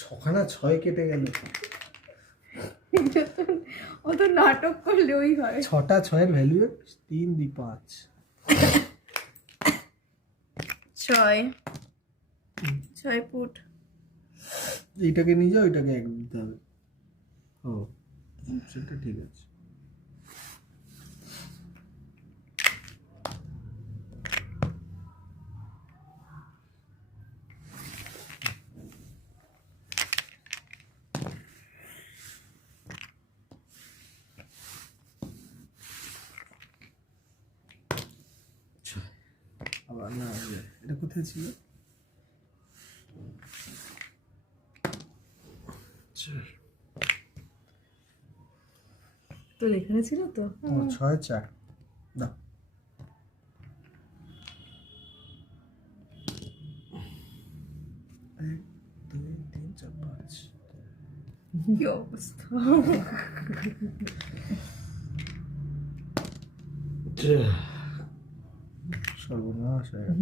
ছখানা ছয় কেটে গেল। অত নাটক করলে ওই হয়। ছটা ছয়ের ভ্যালু 3 2 5। 6 ফুট। এইটাকে নিয়ে যাও, এটাকে এক দিতে হবে। ও সেটা ঠিক আছে। আবার না, এটা কোথায় ছিল? তোর এখানে ছিল তো? ও 6 4 দাও। এক দুই তিন চার পাঁচ। কি অবস্থা! সর্বনাশ হয়ে গেল।